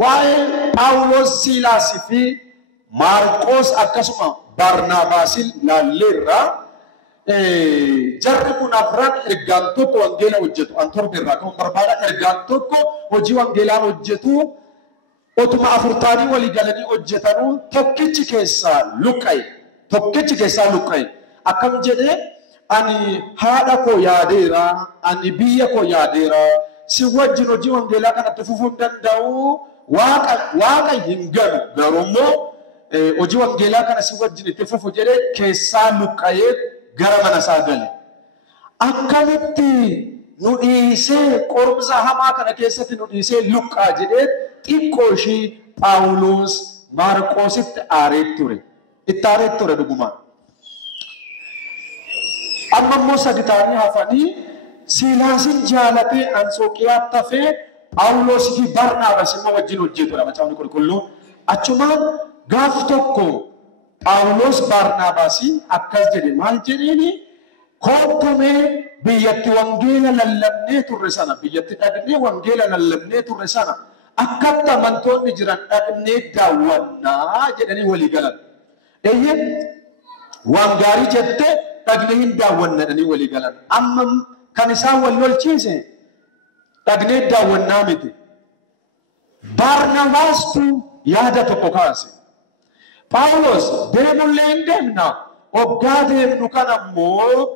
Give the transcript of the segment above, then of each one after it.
waa'ee Phaawulos Siilaasii fi Maarqoos akkasuma Barnaabaasiin laalleerra jarri kun afran ergaan tokko wangeela hojjetu an torbeerraa kan barbaada ergaan tokko hojii wangeelaa hojjetu otuma afurtaanii walii galanii hojjetanuu tokkichi keessaa luqqa'e akkam jedhee ani haadha koo yaadeera ani biyya koo yaadeera si wajjin hojii wangeelaa kanatti fufuu danda'u waaqa hin ganu garuu hojii wangeelaa kana si wajjin itti fufu jedhee keessaa luqqa'ee gara mana isaa gale. Akkamitti nu dhiisee qorumsa hamaa kana keessatti nu dhiisee luqqaa jedhee xiqqoo ishii Phaawulos Maarqoositti aaree ture. Itti aaree ture dhugumaan. Amma immoo sadi ta'anii hafanii Siilaasin jaalatee Anxookiyaatti hafee Phaawulosii fi Barnaabaas immoo wajjin hojjetudha macaafni qulqulluun. Achumaan gaaf tokko Phaawulos Barnaabaasiin akkas jedhe maal jedheeni koottumee biyyatti wangeela lallabnee turre sana biyyatti dhaqnee wangeela lallabnee turre sana akkatti amantoonni jiran dhaqnee daawwannaa jedhanii walii galan. Eeyyee waan gaarii jettee dhaqnee hin daawwanna jedhanii walii galan. Amma kan isaan wal lolchiise dhaqnee daawwannaa miti. Barnabaastu yaada tokko kaase. Phaawulos deemullee hin deemna oggaa deemnu kan ammoo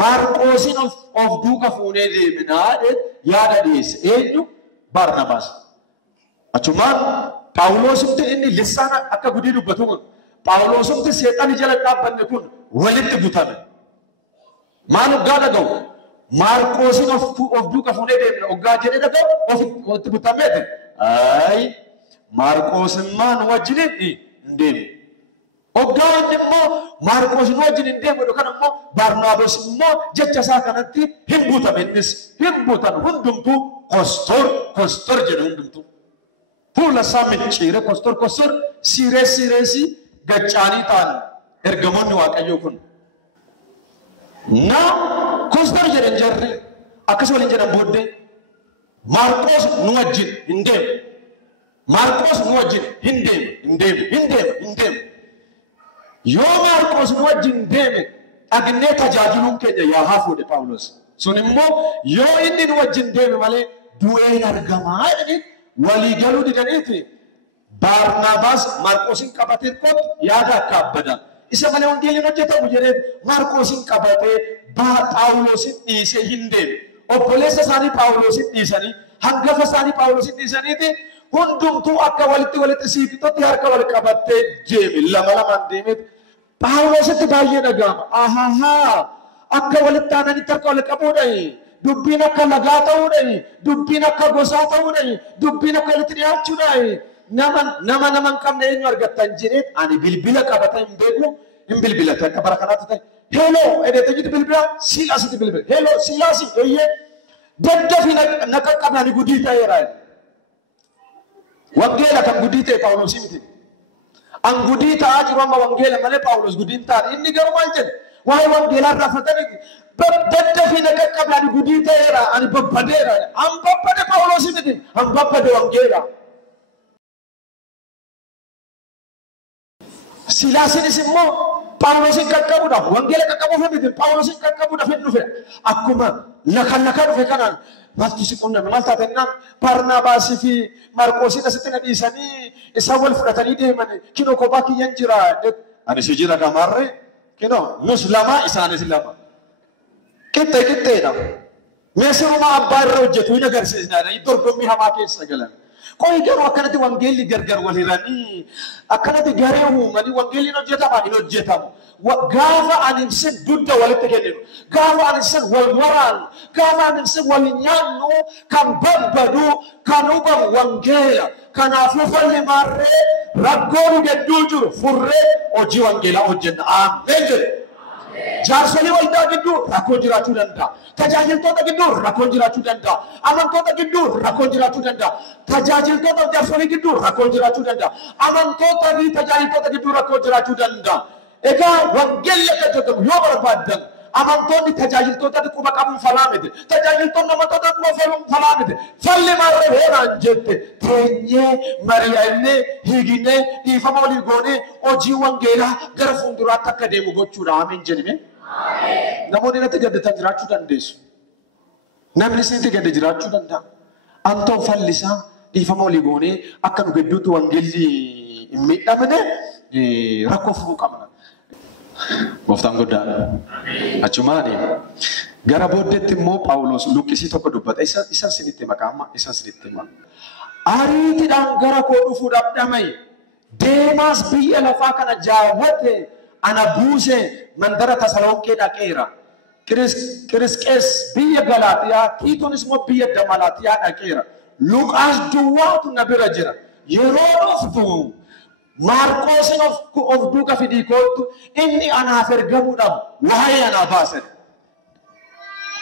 Maarqoosin of duuka fuunee deemnaa yaada dhiyeesse. Eenyu? Barnabaas. Achumaan Phaawulosumti inni lisaan akka gudii dubbatu kun Phaawulosumti seexani jala dhaabbanne kun walitti butame. Maal oggaa dhaga'u? Maarqoosin of duuka fuunee deemna oggaa jedhee dhaga'u ofitti butameeti. Ay Maarqoosimmaan wajjiniin deemu. Oggaan immoo Maarqoos wajjin hin deemu yookaan immoo Barnaabaas immoo jecha isaa kanatti hin butame innis hin butan hundumtuu kostor jedhu hundumtuu. Fuula isaa micciire kostor sireesi gaccaanii ta'an ergamoonni Waaqayyoo kun. Na kostor jedhan jarri akkas waliin jedhan booddee Maarqoos nu wajjin hin deemu. Maarqoos nu wajjin hin deemu. Yoo Maarqoos nu wajjin deeme dhaqnee tajaajiluun keenya yaa hafuudha Phaawulos. Sun immoo yoo inni nu wajjin deeme malee du'een argamaa jedhanii walii galuu didaniiti. Barnaabaas Maarqoosin qabatee kootu yaada akka abbadan. Isa malee wangeelli hojjetamu jedhee Maarqoosin qabatee Phaawulosin dhiisee hin deeme. Obboleessa isaanii Phaawulosin dhiisanii hangafa isaanii Phaawulosin dhiisaniiti hundumtuu akka walitti siifitotti harka wal qabattee deeme lamaan deemeeti. Phaawulositti baay'ee dhaga'ama. Akka walitti aananitti harka wal qabuudhaani. Dubbiin akka lagaa ta'uudhaani. Dubbiin akka gosaa ta'uudhaani. Dubbiin akka walitti dhiyaachuudhaani. Nama hin qabne eenyu argattan jedhee ani bilbila qabata hin beeku hin bilbilate akka bara kanaatti ta'e. Heeloo edete jitu bilbila Siilaasitti bilbila. Heeloo Siilaasi eeyyee daddafi na qaqqabani gudii ta'eera. Wangeela kan gudii ta'e Phaawulosii miti. An gudii ta'aa jiru amma wangeela malee Phaawulos gudii ta'an. Inni garuu maal jedhe? Waa'ee wangeelaa raafatanii daddafi na qaqqabani gudii ta'eera ani babbadeera. An babbade Phaawulosii miti. An babbade wangeela. Siilaasiinis immoo Phaawulosin qaqqabuudhaaf wangeela qaqqabuuf miti Phaawulosin qaqqabuudhaaf hin dhufe. Akkuma lakan dhufe kanaan maaltu si qunname maal taatennaan Barnaabaasii fi Maarqoosin asitti na dhiisanii isaan wal fudhatanii deeman kinoo kophaa kiyyan jira. Ani si jira gamarre kinoo nus lama isaanis lama. Qixxeedha. Meesiruma abbaa irra hojjetu hin agarsiisnaa dorgommii hamaa keessa galan. Qoy garuu akkanatti wangeelli gargar wal hiranii akkanatti garee uumanii wangeelli hin hojjetamu. Gaafa ani sin dudda walitti kenninu, gaafa ani sin wal waraanu, gaafa ani sin wal nyaannu kan babbadu kan hubamu wangeela. Kanaafuu falli maarree rakkoon gidduu jiru furree hojii wangeelaa hojjenna. Ameen jedhe. Jaarsolii waldaa gidduu rakkoon jiraachuu danda'a. Tajaajiltoota gidduu rakkoon jiraachuu danda'a. Amantoota gidduu rakkoon jiraachuu danda'a. Tajaajiltoota jaarsolii gidduu rakkoon jiraachuu danda'a. Amantoota fi tajaajiltoota gidduu rakkoon jiraachuu danda'a. Egaa wangeelli akka jedhamu yoo barbaaddan amantoonni tajaajiltoota quba qabuun falaa miti. Tajaajiltoonni amantoota quba qabuun falaa miti. Falli marree hooraan jette teenyee mari'annee hiiginee dhiifama olii goonee hojii wangeelaa gara fuulduraatti akka deemu gochuudha. Ameen jedhime. Namoonni natti gaddatan jiraachuu dandeessu. Namni isintti gadda jiraachuu danda'a. Antoo fallisaa dhiifama olii goonee akka nu gidduutti wangeelli hin miidhamne rakkoo furuu qabna. Gooftaan guddaadha. Achumaani gara booddeetti immoo Phaawulos Luqqisii tokko dubbata. Isan sinitti maqaama isan sinitti maqaama. Ariitiidhaan gara koo dhufuudhaaf dhama'e Deemaas biyya lafaa kana jaawwate ana buuse mandara Tasalonqee dhaqeera. Kirisqees biyya Galaatiyaa, Tiitoonis immoo biyya Damalaatiyaa dhaqeera. Luqaas duwwaatu na bira jira. Yeroo dhuftu Maarqoosin of duuka fidii kootu inni anaaf ergamuudhaaf waa'ee anaa baasan.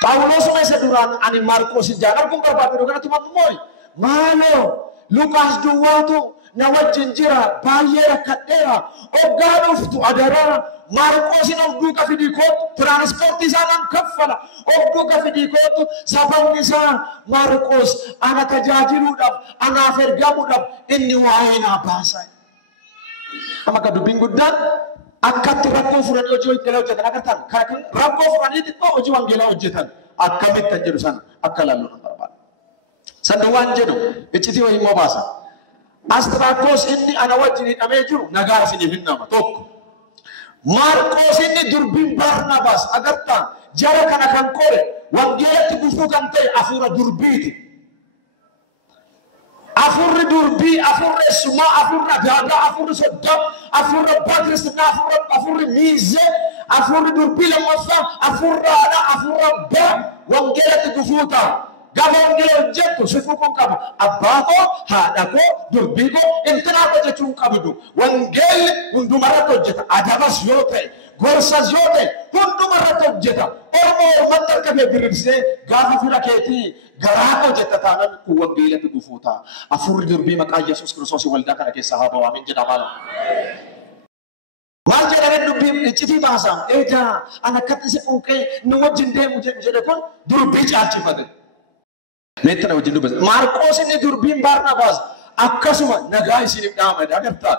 Phaawulos isa duraan ani Maarqoosin jaalladhu barbaadu kanatti mammoori. Maaloo Luqaas duwwaatu na wajjin jira baay'ee rakkadheera. Oggaa dhuftu adaraa Maarqoosin of duuka fidii kootu tiraanspoortii isaa nan kaffala. Of duuka fidii kootu sababni isaa Maarqoos ana tajaajiluudhaaf anaaf ergamuudhaaf inni waa'ee anaa baasan. Maka dubbiin guddaan akkatti rakkoo furanii hojii wangeelaa hojjetan agartan. Kan rakkoo furanii xiqqoo hojii wangeelaa hojjetan akkamitti jedhu sana akka laallu nan barbaada. Sanni waan jedhu iccitii wayii immoo baasa. Astraakoos inni ana wajjin hidhamee jiru nagaa isiniif hin nama tokko. Maarqoos inni durbiin Barnaabaas agartan jara kana kan qore wangeelatti gufuu kan ta'e hafuura durbiiti. Afurri durbii, afurri sumaa, afurri daadaa, afurri soddom, afurri baakristinaa, afurri miizee, afurri durbii lammaffaa, afurri haadha, afurri abbaa wangeelatti gufuuta. Gaafa wangeela hojjettu sifuu kun qabu. Abbaa koo, haadha koo, durbii koo, intalaa koo jechuun qabdu. Wangeelli hundumarratti hojjeta. Adabas yoo ta'e, gorsas yoo ta'e, hundumarratti hojjeta. Ormatti harka kee diriirsee gaafa fira keetii garaa hojjeta taanaan kun wangeelatti gufuuta. Afurri durbii maqaa Yesuus Kiristoos waldaa kana keessa haa ba'u. Amiin jedhamaa. Maal jedhanii dubbiin iccitii baasaa? Eegaa ana akkatti si quuqee nu wajjin deemu jedhe kun durbii caalchifate. Meettana wajjin dubbisa. Maarqoos inni durbiin Barnaabaas akkasuma nagaa isiniif dhaamada agartaa.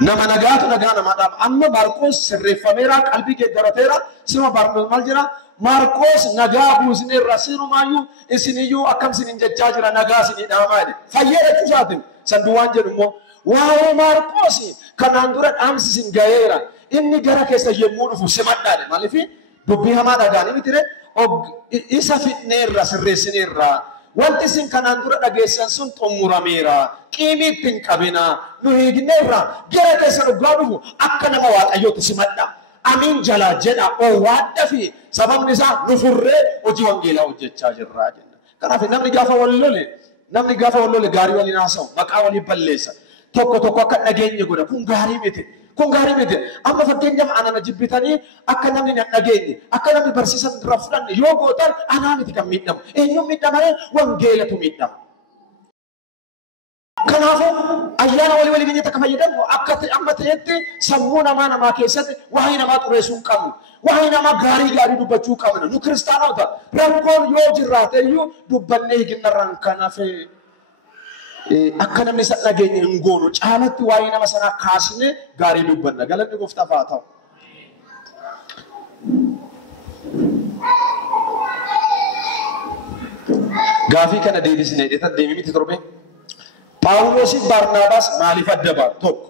Nama nagaatu nagaa namaa dhaama. Amma Maarqoos sirreeffameera qalbii geeddarateera. Sima Barnaabaas maal jira? Maarqoos nagaa buusneerra sinumaayyuu isiniyyuu akkam isiniin jechaa jira nagaa isinii dhaamaa jedhe. Fayyada cusaatiin sandu waan jedhu immoo waa'ee Maarqoos kanaan dura dhaamsi isin gaheera. Inni gara keessa yemmuu dhufu simadhaadhe. Maaliif dubbii hamaa dhagaanii mitire isa fitneerra sirreessineerra. Wanti isin kanaan dura dhageessan sun xumurameera. Qiimii ittiin qabina. Nu hiikneerra gara keessa dhugaa dhufu akka nama waaqayyootti simadha. Amiin jalaa jedha owaadha fi sababni isaa nu furree hojii wangeelaa hojjechaa jirra jenna. Kanaaf namni gaafa wal lole gaarii waliin haasa'u maqaa waliin balleessa. Tokko akka dhageenye godha kun gaarii miti. Kun gaarii miti. Amma fakkeenyaaf ana jibbitanii akka namni hin dhageenye akka namni barsiisan irraa fudhanne yoo gootan anaa miti kan miidhamu. Eenyuun miidhamee wangeelatu miidhama. Kanaafuu ayyaana walii geenye takka fayyadamu akka amma ta'etti sammuu namaa keessatti waa'ee namaa xureessuu hin qabnu. Waa'ee namaa gaarii dubbachuu qabna. Nu kiristaanota rakkoon yoo jiraate iyyuu dubbannee hiikinarraan kan hafe akka namni isa dhageenye hin goonu caalatti waa'ee nama sanaa kaasne gaarii dubbanna. Galanni Gooftaaf haa ta'u. Gaafii kana deebisnee dheetan deemee miti torbe. Phaawulos Barnaabaas maaliif adda baatu? Tokko.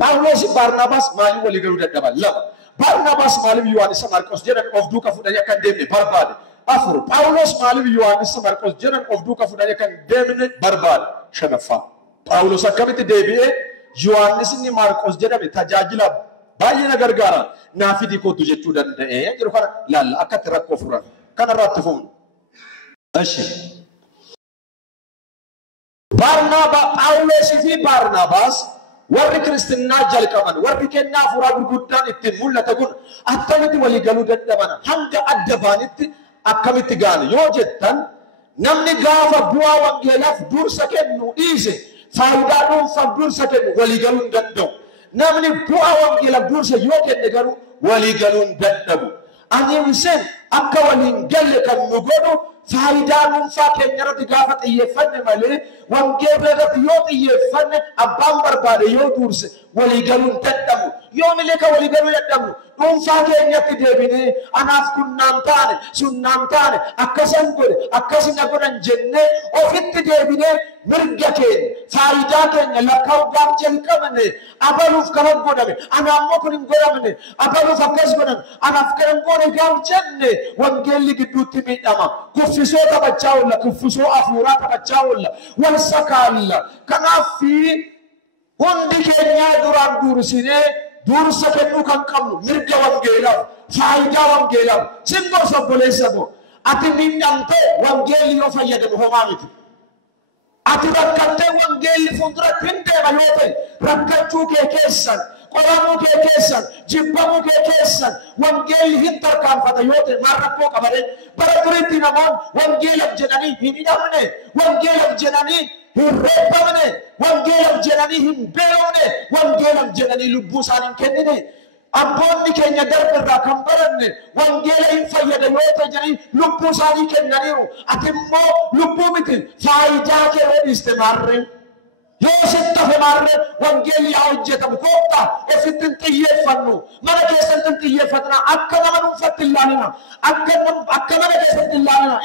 Phaawulos Barnaabaas maaliif walii galuu dadhaban? Lama. Barnaabaas maaliif Yohaannis Maarqos jedhan of duuka fudhanii akka hin deemne barbaade? Afur. Phaawulos maaliif Yohaannis Maarqos jedhan of duuka fudhanii akka hin deemne barbaade? Shanaffaa. Phaawulos akkamitti deebi'ee Yohaannis inni Maarqos jedhame tajaajila baay'ee na gargaara naaf fidii kootu jechuu danda'e jedhu kana laalla akkatti rakkoo furan kanarratti fuunu. Eshi. Phaawulos fi Barnaabaas warri kiristinnaa jalqaban warri kennaa hafuuraa gurguddaan ittiin mul'ata kun akkamitti walii galuu dadhaban hanga adda baanitti akkamitti gaane yoo jettan namni gaafa bu'aa wangeelaaf dursa kennu dhiise faayidaa dhuunfaaf dursa kennu walii galuu hin danda'u. Namni bu'aa wangeelaaf dursa yoo kenne garuu ولقالون ددبو أني مسن أكا ولنقل كان نقولو فايدان فاكين يرد قافت يفن مالي وانجيب لغت يوت يفن أبام برباد يوتورس ولقالون ددبو يوم لك ولقالون ددبو نون فاكين يتدبيني أنا أفكن نامتاني سن نامتاني أكسن قول أكسن نقول جنة وفت دبيني مرقكين فايداكين لكاو دام جلكمني أبالوف كرم قدامي أنا أمكن قدامي أبالوف أكس قدامي أنا أفكرم قدامي قام جنة وانجيل لك دوتي من أما كفسو تبجاولا كفسو أفورا تبجاولا والسكالا كان في وندي كنيا دوران دورسيني دورسا كنو كان كمو مرقا وانجيلا فايدا وانجيلا سنبو سبوليسابو أتي من أنت وانجيل يوفا يدمو همامتي ati rakkatte wangeelli fuuldura tindeema yoo ta'e rakkachuu kee keessan qoramuu kee keessan jibbamuu kee keessan wangeelli hin tarkaanfata yoo ta'e maal rakkoo qabare bara duriitti namoon wangeelaaf jedhanii hin hidhamne wangeelaaf jedhanii hin reebbamne wangeelaaf jedhanii hin beelofne wangeelaaf jedhanii lubbuu isaanii hin kennine Abboonni keenya darbirraa kan baranne wangeela hin fayyada yoo ta'e jedhanii lubbuu isaanii kennaniiru. Ati immoo lubbuu miti faayidaa kee hodhiste maarree. Yoo sitti hafe maarree wangeelli haa hojjetamu koottaa ofitti hin xiyyeeffannu. Mana keessatti hin xiyyeeffatina akka nama dhuunfatti hin ilaalina. Akka mana keessatti hin ilaalina.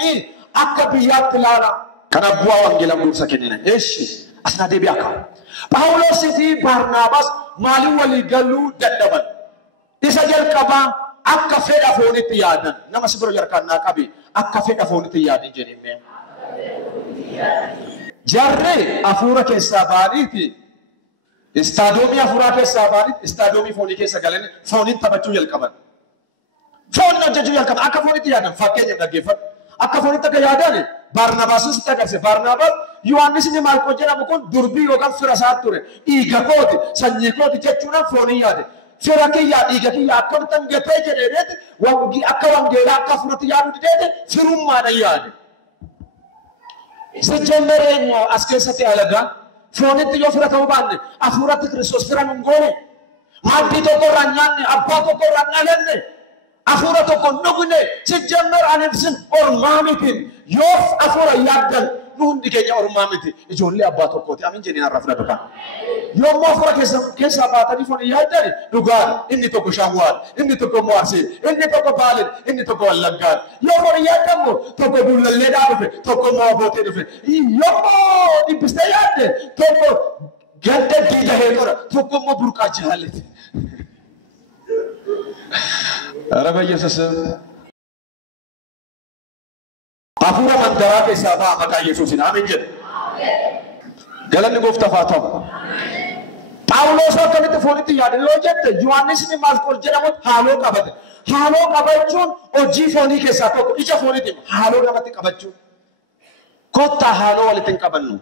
Akka biyyaatti ilaala. Kana bu'aa wangeela guutuusa kennina. Eeshi asnaa deebi'aa qaba. Phaawulosii fi Baarnaabaas maaliin walii galuu dadhaban? Isa jalqabaa akka fedha foonitti yaadan nama si bira jarkaannaa qabi akka fedha foonitti yaadin jedhee jarree hafuura keessaa baaniiti istaadoomii hafuuraa keessaa baaniiti istaadoomii foonii keessa galanii fooniin taphachuu jalqaban fooniin hojjechuu jalqaban akka foonitti yaadan fakkeenya dhaggeeffadhu akka foonitti akka yaadan Baarnabaasis itti agarse Baarnabaas Yohaannis inni Maarqos jedhamu kun durbii yookaan fira isaa ture dhiiga kooti sanyii kooti jechuudhaan fooniin yaade. Fira kiyya dhiiga kiyya akkam tan gatee jedheeti akka wangeelaa akka furati yaadu dideeti firummaadhaan yaade. Isa jallareenyo as keessatti alagaa foonitti yoo fira ta'uu baanne hafuuratti Kiristoos fira nun goone maaddii tokko irraa nyaanne abbaa tokko irraa dhalanne hafuura tokko dhugne si jallar anemsin ormaa mitiin yoo hafuura yaaddan nuhundi keenya ormaa miti ijoollee abbaa tokkooti amin jedhin har'a fudhatu kan. Yommuu hafuura keessaa baatanii foon yaaddan dhugaan inni tokko shawwaal inni tokko mo'arsee inni tokko baalin inni tokko wallaggaan yoo foon yaaddamu tokko bullalleedhaa dhufe tokko moobootee dhufe yommuu dhibbistee yaadde tokko gadda diida heetora tokko immoo burqaa jaalate. Araba Yesuus hafuura mandaraa keessaa ba'a maqaa Yesuusin amiin jedhe. Galanni gooftaaf haa ta'u. Phaawulos akkamitti foonitti yaade yoo jette Yohaannis inni Maarqos jedhamu haaloo qabate. Haaloo qabachuun hojii foonii keessaa tokko ija fooniiti haaloo namatti qabachuun. Kottaa haaloo walitti hin qabannu.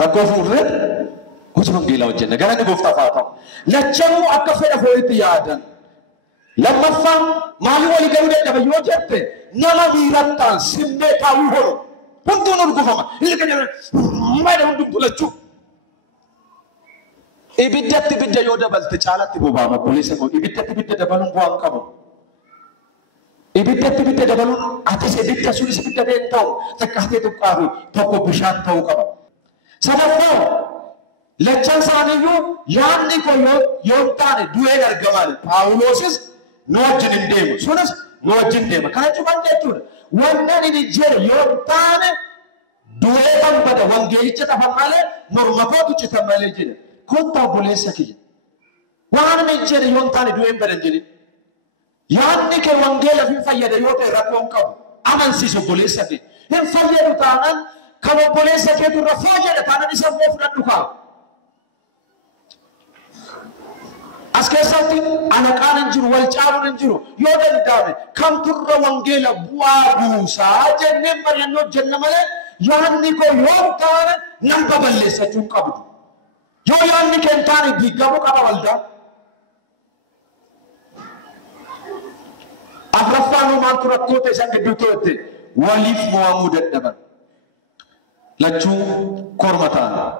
Rakkoo fuudhee hojii wangeelaa hojjenna. Galanni gooftaaf haa ta'u. Lachanuu akka fedha foonitti yaadan. Lammaffaan maalii walii galuu dadhaban yoo jette nama miirattaan simbee taa'uu horo hunduun urgufama inni kan jedhan maayidha hundumtu lachuu ibiddatti ibidda yoo dabalte caalatti bobaama boleessa koo ibiddatti ibidda dabaluun bu'aan qabu ibiddatti ibidda dabaluun atis ibidda sunis ibidda deen ta'u takkaatee tuqqaafi tokko bishaan ta'uu qaba. Sadaffaa lachaan isaaniiyyuu yaadni koo yoo taane du'een argamaan Phaawulosis nu wajjin hin deemu sunis nu wajjin deema kana jechuun jechuudha wanta inni jedhe yoo taane du'ee kan bada wangeelicha tafa malee morma kootu cita malee jedhe kottaa obboleessa kiyya waan inni jedhe yoo taane du'een badan jedhe yaadni kee wangeelaaf hin fayyada yoo ta'e rakkoo hin qabu amansiisa obboleessa kee hin fayyadu taanaan kan obboleessa keetu irra fayyada taanaan isa immoo fudhadhu kaa. As keessatti anaqaan hin jiru wal caaluun hin jiru yoo danda'ame kamturra wangeela bu'aa buusaa jennee mari'annoo jenna malee yaadni koo yoo taane nan babal'eessachuu hin qabdu. Yoo yaadni kee hin taane diigamuu qaba waldaa. Afraffaan uumaan turakkoota isaan gidduu ta'etti waliif mo'amuu dadhaban. Lachuu korma ta'an.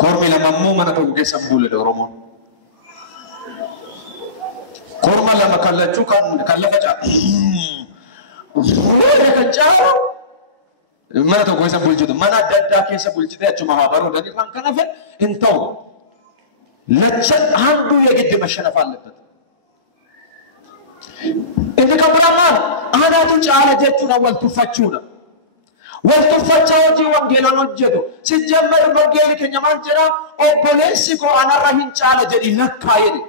Kormi lamammoo mana tokko keessa buule Oromoon. Orma lama kallachuu kan lafa kan caalu mana tokko keessa bulchitu mana adda addaa keessa bulchite achuma haa baroodanii kan kana fedhe hin ta'u. Lachan handuu የግድ መሸነፍ አለበት. inni kan biramaan aanaatu caala jechuudha wal tuffachuudha. Wal tuffachaa hojii wangeelaan hojjetu sijjammer wangeeli keenya maal jedha obboleessi koo anarra hin caala jedhi lakkaa jedhe.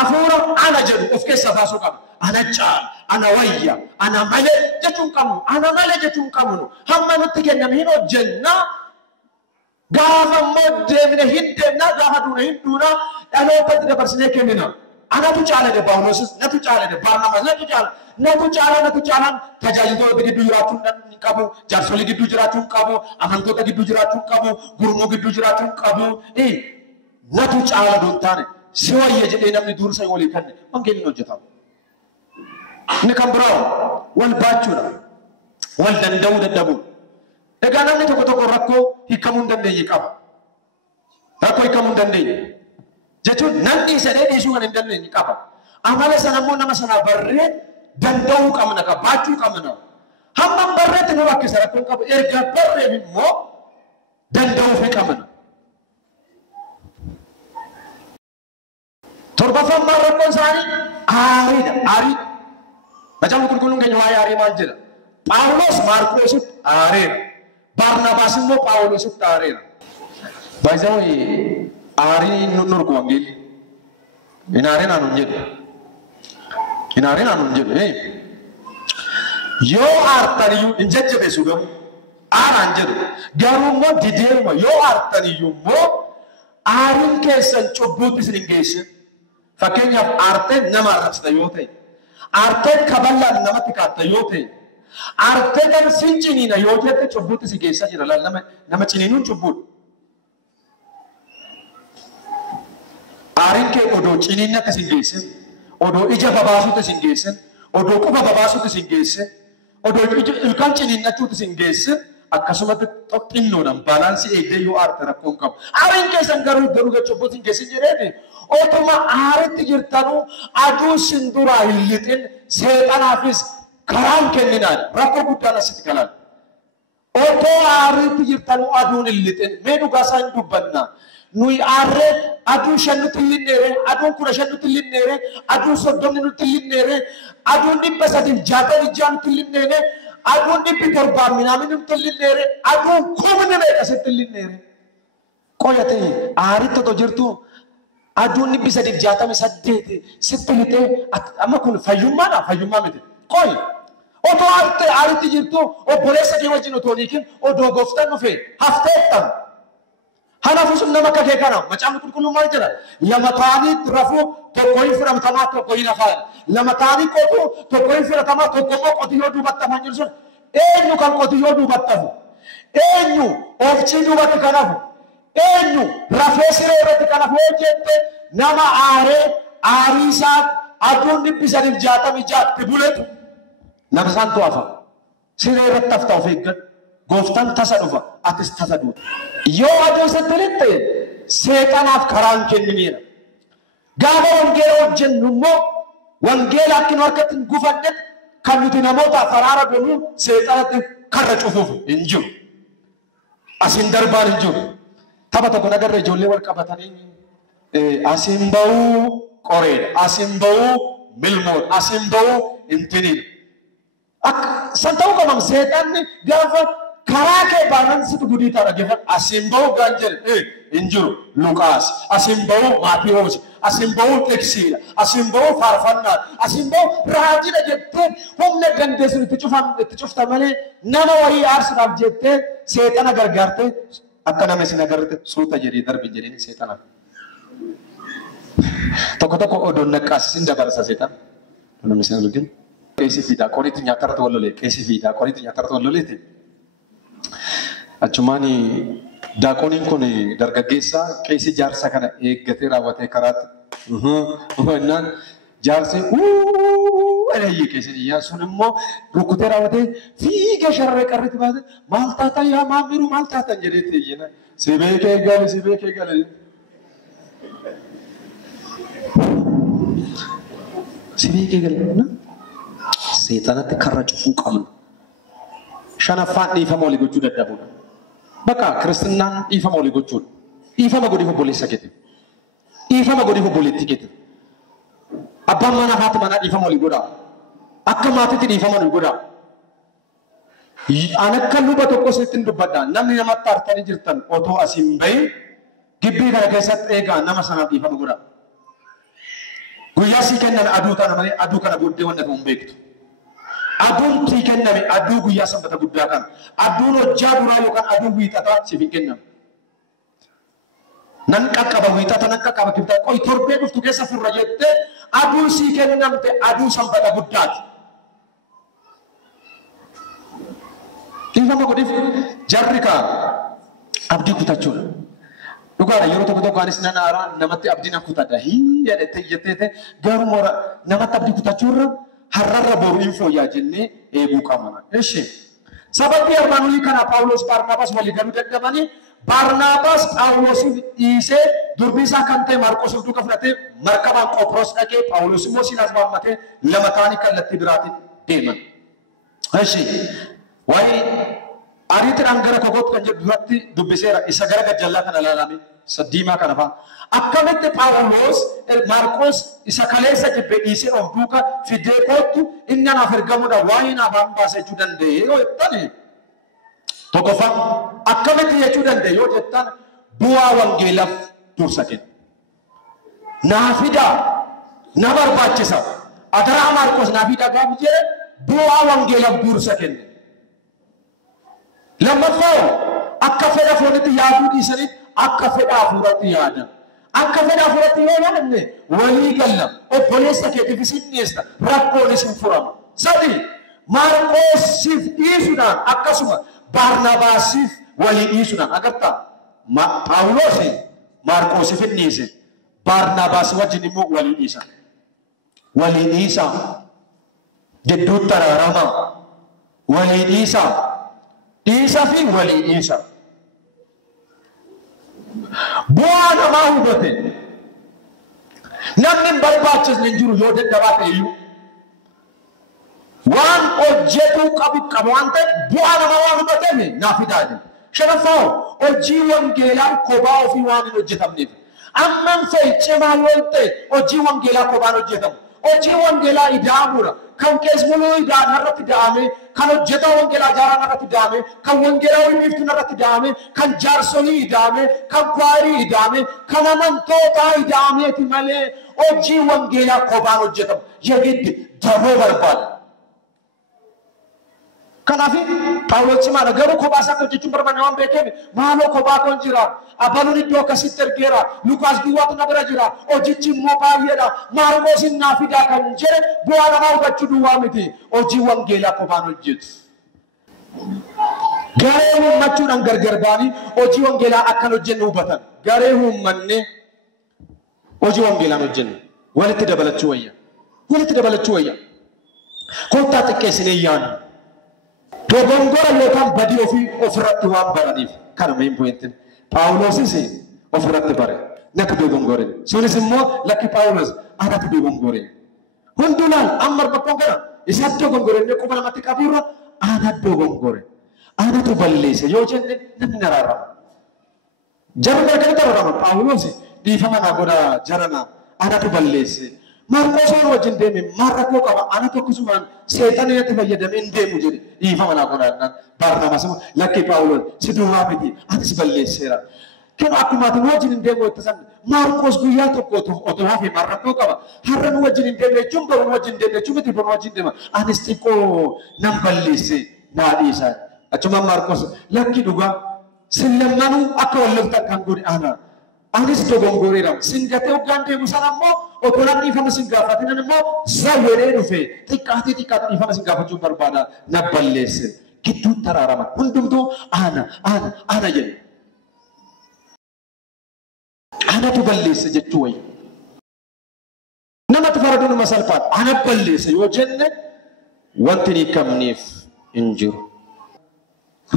Afuura ana jedhu of keessa baasuu qaba. Ana caala, ana wayya, ana malee jechuun qabnu, ana malee jechuun qabnu. Hamma nutti kenname hin hojjenna. Gaafa immoo deemne hin deemna, gaafa duuna hin duuna, dhalootatti dabarsinee kennina. Anatu caala de Pawulos, natu caala de Barnabas, natu caala tajaajiltoota gidduu jiraachuu hin qabu, jaarsolii gidduu jiraachuu hin qabu, amantoota gidduu jiraachuu hin qabu, gurmuu gidduu jiraachuu hin qabu. Natu caala doon taane si wayya jedhee namni dursa walii kenne wangeelli hojjetamu. Inni kan biraa wal baachuudha, wal danda'uu dadhabuu. Egaa namni tokko rakkoo hiikamuu hin dandeenye qaba. Rakkoo hiikamuu hin dandeenye. Jechuun namni sadee dhiisuu kan hin dandeenye qaba. Amala sana immoo nama sana barree danda'uu qabna qaba, baachuu qabna. Hamma barreetti nu rakkisa rakkoon qabu. Erga barreef immoo danda'uu fi qabna. Torbaffaan rakkoon isaanii aariidha. Aarii. Macaafa qulqulluun keenya waa'ee aarii maal jedha? Phaawulos Maarqoositti aareera. Barnaabaas immoo Phaawulositti aareera. Baay'ee aarii nurgu wangeelli. Inaareen aanuun jedhu. Inaareen aanuun jedhu. Yoo aartaniyyuu hin jajjabeessu gamu. Aaraan jedhu. Garuu immoo dideema yoo aartaniyyuu immoo aariin keessan cubbuutti isin hin geessin. Fakkeenyaaf aarteen nama arrabsita yoo ta'e. Aarteen kaballaan namatti kaatta yoo ta'e. Aarteen kan sin ciniina yoo jette cubbuutti si geessaa jira. Nama ciniinuun cubbuudha. Aarin kee odoo ciniinni akka sin geessin, odoo ija babaasuutti sin geessin, odoo quba babaasuutti sin geessin, odoo ilkaan ciniinnachuutti sin geessin, akkasumatti xinnoodhaan baalaansii eegdee yoo aarte rakkoon qabu. Aarin keessan garuu cubbuutti hin geessin jedheeti. Otuma aaritti jirtanuu aduu sin duraa hin lixin seexanaafis karaan kenninaan rakkoo guddaan asitti galan. Otoo aaritti jirtanuu aduun hin lixin mee dhugaa isaa hin dubbannaa. Nuyi aarree aduu shan nutti linneere, aduun 10 nutti linneere, aduun 30 nutti linneere, aduun 366 nutti linneere, aduun 700 minaamin nutti linneere, aduun 1000 meeqa sitti linneere. Qoyate aaritti otoo jirtu aduun 368 sitti lixee amma kun fayyummaadha, fayyummaa miti. Qoyi otoo aaritti jirtu obboleessa kee wajjin otoo hiikin odoo gooftaan dhufe hafteettan. Hanaafuu sun nama akka kee kana macaafni qulqulluun maal jedha? Lama ta'anii rafuu tokko hin fudhatamaa tokko hin hafan. Lama ta'anii qotuu tokko hin fudhatamaa tokko immoo qotiyyoo duubatti hafan jiru sun eenyu kan qotiyyoo duubatti hafu? Eenyu oofchii duubatti kan hafu? Eenyu rafee siree irratti kan hafu hojjette nama aaree aarii isaa aduun 366 buletu nama isaantu hafa. Siree irratti hafta of eeggadhu. Gooftaan tasa dhufa, atis tasa duuta. Yoo aduu sitti lixxe seexanaaf karaan kennineera. Gaafa wangeela hojjennu immoo wangeela akka nu harkatti hin gufadhetti kan nuti namoota faraara goonuu seexanatti karra cufuuf hin jiru. Asiin darbaan hin jiru. Tapha tokko nagarra ijoollee wal qabatanii asiin ba'uu qoreedha, asiin ba'uu milmoodha, asiin ba'uu intiniidha. San ta'uu qabam seexanni gaafa karaa kee baanan situ gudiitaa dhaggeeffadhu. Asiin ba'uu gaan jedhe hin jiru Luqaas. Asiin ba'uu Maatiyoosi. Asiin ba'uu Teksiidha. Asiin ba'uu Faarfannaadha. Asiin ba'uu Raajiidha jettee humna dandeessu itti cufta malee nama wayii aarsuudhaaf jettee seexana gargaartee akka nama isin agarrite suuta jedhee darbi jedheen seexana. Tokko odoon naqqaasisin dabarsa seexan. Namni isin argin. Qeesii fi daaqoniitti nyaatarratti wal lolee. Qeesii fi daaqoniitti nyaatarratti wal loleeti. Achumaani daaqoniin kun dargaggeessa qeesii jaarsa kana eeggatee raawwatee karaatti. Innaan jaarsi eeyyee qeesii iyyaa sun immoo rukkutee raawwatee fiiga sharree qarritti baatee maal taatan yaa maamiru maal taatan jedheetti eeyyina. Si beekee gali. Sibiikii galna seexanatti karra cufuu qabnu. Shanaffaan dhiifama walii gochuu dadhabuudha. Bakka kiristinnaan dhiifama walii gochuudha. Dhiifama godhiif obboleessa keeti. Dhiifama godhiif obboleettii keeti. Abbaan manaa haati manaa dhiifama walii godhaa. Akka maatiitti dhiifama walii godhaa. An akka luba tokko sittin dubbadhaa. Namni namatti hartanii jirtan otoo asiin bahin gibbii kana keessatti eegaa nama sanaaf dhiifama godhaa. Guyyaa sii kennan aduu kana malee aduu kana booddee wanta hin beektu. Aduun sii kenname aduu guyyaa sanbata guddaa kana. Aduun hojjaa duraa yookaan aduu wiixataa siif hin kennamu. Nan qaqqaba wiixata nan qaqqaba kibxata qoy torbee dhuftu keessa furra jettee aduu sii kennamte aduu sanbata guddaati. Dhiifama godhiif jarri kaa abdii kutachuudha. Dhugaadha yeroo tokko tokko anis nan aaraa namatti abdiin kutadha. Hiyyaadha jettee garuu moora namatti abdii kutachuurra har'arra boru hin fooyyaa jennee eeguu qabna. Eshi sababii armaan olii kana Phaawulos Baarnaabaas walii galuu dadhabanii Baarnaabaas Phaawulosiif dhiisee durbii isaa kan ta'e Maarqos duuka fudhatee markabaan Qophiroos dhaqee Phaawulos immoo Siilaas waammatee lama ta'anii kallattii biraatiin deeman. Eshi waa'ee ariitiin gara kogootti kan jedhu duratti dubbiseera isa gara gajjallaa kana ilaalame saddiimaa kana fa'a. Akkamitti Phaawulos Maarqos isa kaleessa jibbe dhiisee of duuka fidee kootu inni anaaf ergamuudha waa'ee naaf baasee jechuu danda'e yoo jettan tokkoffaa akkamitti jechuu danda'e yoo jettan bu'aa wangeelaaf dursa kenna. Naa fidaa na barbaachisa. Adaraa Maarqos naa fidaa gaafa jedhe bu'aa wangeelaaf dursa kenna. Lammaffaa akka fedha foonitti yaaduu dhiisanii akka fedha hafuuratti yaadan. Akka fedha hafuuratti yoo yaadanne walii galla obboleessa keetiif isin dhiyeessa rakkoon isin furama. Sadii Maarqosiif dhiisuudhaan akkasuma Baarnaabaasiif walii dhiisuudhaan agartaa Phaawulos Maarqosiif hin dhiise Baarnaabaas wajjin immoo walii dhiisa. Walii dhiisa gidduutti araarama walii dhiisa. Dhiisa fi walii dhiisa. Bu'aa namaa hubate namni hin barbaachisne hin jiru yoo dadhabaa ta'e iyyuu waan hojjetuu qabu waan ta'e bu'aa namaa waan hubateef naaf fidaa jedhe. Shanaffaa hojii wangeelaa kophaa ofii waan hin hojjetamneef amman fa'i cimaa yoo ta'e hojii wangeelaa kophaan hojjetamu. Hojii wangeelaa ida'amuudha. Kan keessummaa ida'an irratti da'ame, kan hojjetaa wangeelaa jaaran irratti da'ame, kan wangeelaa wiiftuun irratti da'ame, kan jaarsolii ida'ame, kan kwaarii ida'ame, kan amantootaa ida'ameeti malee hojii wangeelaa kophaan hojjetamu. Yegiddi daroo barbaada. Kanaaf Phaawulos maadha garuu kophaa isaatti hojjechuun barbaanne waan beekeef maaloo kophaa kun jira. Abaluun iddoo akkasitti ergeera. Lukaas duwwaatu na bira jira. Hojichi immoo baay'eedha. Maarqos naa fidaa kan jedhe bu'aa namaa hubachuu duwwaa miti. Hojii wangeelaa kophaan hojjetu. Garee uummachuudhaan gargar ba'anii hojii wangeelaa akkan hojjennu hubatan. Garee uummanne hojii wangeelaan hojjennu walitti dabalachuu wayya. Walitti dabalachuu wayya. Kottaa xiqqeessinee yaadnu. Dogongora yookaan badii ofirratti waan baraniif kana main pointin. Phaawulosis ofirratti bare natti dogongore. Sunis immoo lakki Phaawulos anatti dogongore. Hundumaan amma bakkoon kana isatti dogongore inni quba namatti qabiirra anatti dogongore. Anatu balleesse yoo jenne namni naraarama. Jarri gargar tararama Phaawulos dhiifama naa godha jarana anatu balleesse. Maarqos wajjin deeme maarrakoo qaba ana tokkosumaan seexana itti fayyadamee hin deemu jedhe dhiifama naa godhaan Baarnaabaas lakki Phaawulos si duwwaa miti atis balleesseera. Kan akkuma ati wajjin hin deemu itti san Maarqos guyyaa tokko otoo hafe maarrakoo qaba har'a nu wajjin hin deemne jechuun boru nu wajjin deemne jechuun miti boru nu wajjin deema anis xiqqoo nan balleesse naa dhiisaa. Achuma Maarqos lakki dhugaa sin lammanuu akka wallabtan kan godhe ana. Anis dogongoreera. Singatee hoggaan deemu sana immoo otoo namni dhiifama sin gaafatin immoo zawwedhee dhufe xiqqaatii dhiifama sin gaafachuun barbaada na balleesse. Gidduun taraarama. Hundumtuu ana jedhe. Anatu balleesse jechuu wayya. Namatti faraduu nama salphaadha. Ana balleesse yoo jenne wanti ni qabneef hin jiru.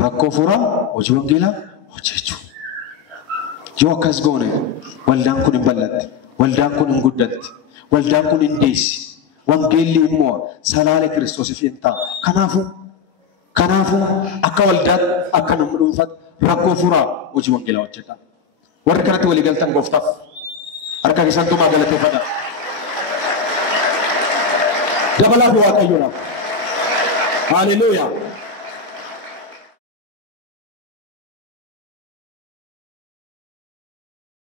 Rakkoo furaa hojii wangeelaa hojjechuu. Yoo akkas goone waldaan kun hin bal'atti, waldaan kun hin guddatti, waldaan kun hin deessi, wangeelli immoo salaale Kiristoosiif hin ta'a. Kanaafuu akka waldaatti akka namni dhuunfaatti rakkoo furaa hojii wangeelaa hojjedhaa. Warri kanatti walii galtan gooftaaf harka keessan tumaa galateeffadhaa. Dabalaa fi Waaqayyoodhaaf. Haleluuyaa.